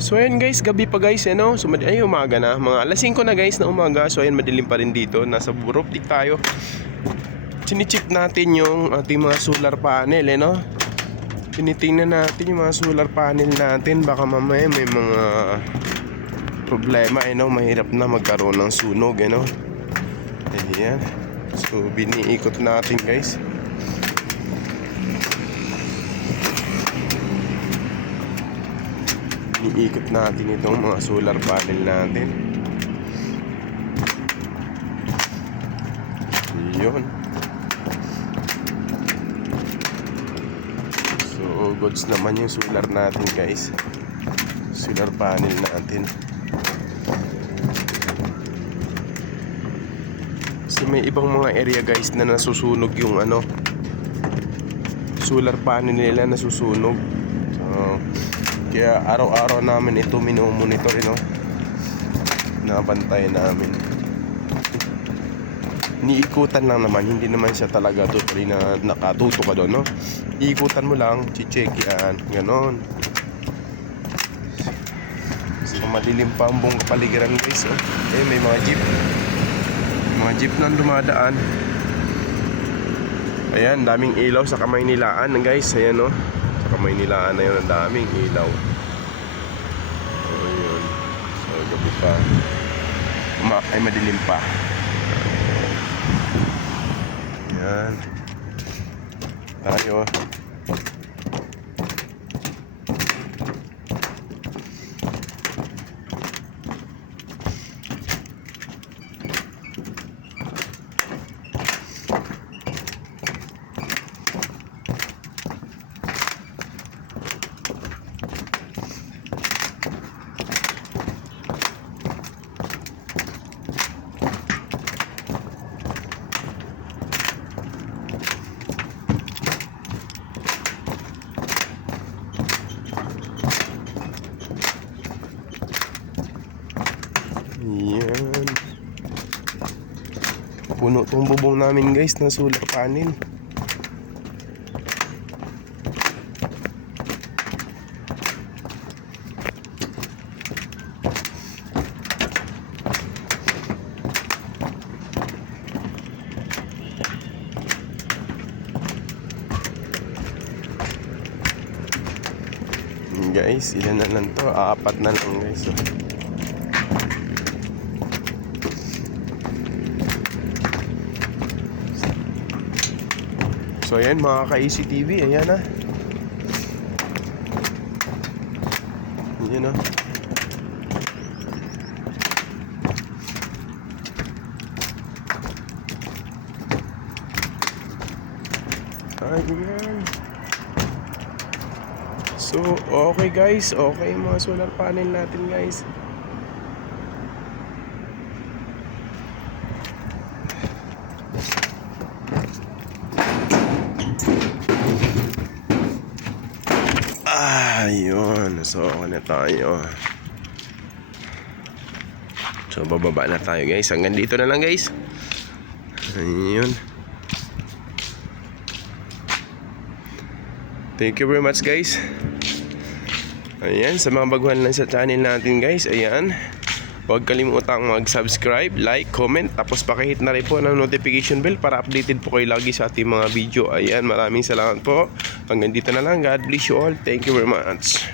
So ayan guys, gabi pa guys, ano? So ay umaga na, mga alas 5 na guys na umaga. So ayan, madilim pa rin dito. Nasa Buroptik tayo. Chine-check natin yung ating mga solar panel, no? Tinitingnan natin yung mga solar panel natin. Baka mamaya may mga problema, no? Mahirap na magkaroon ng sunog, no? Ayan. So biniikot natin guys. Iniikot natin itong mga solar panel natin. Yun. So goods naman yung solar natin guys. Solar panel natin. Kasi may ibang mga area guys na nasusunog yung ano, solar panel nila nasusunog. So kaya araw-araw namin ito minomonitor, no? Nabantayan namin. Niikutan lang naman, hindi naman siya talaga totally na nakatuto ka doon, no? Iikutan mo lang, check yan, ganon. So madilim pa ang buong kapaligiran guys, oh. Eh, may mga jeep na dumadaan. Ayan, daming ilaw sa Kamaynilaan guys, ayan, no? Kamaynilaan na yun, ang daming ilaw. So yun. So gabi pa, ay madilim pa. Yan tayo. Yan. Puno tong bubong namin guys na solar panel. Guys, ilan na lang to? Apat na lang guys. So ayan mga ka-ECTV, ayan na. Ayan na. Ayan. So okay guys, okay mga solar panel natin guys. Ayun, so okay na tayo. So bababa na tayo guys. Hanggang dito na lang guys. Ayun. Thank you very much guys. Ayan, sa mga baguhan lang sa channel natin guys, ayan, huwag kalimutang mag-subscribe, like, comment, tapos pakihit na rin po ng notification bell para updated po kayo lagi sa ating mga video. Ayan, maraming salamat po. Hanggang dito na lang. God bless you all. Thank you very much.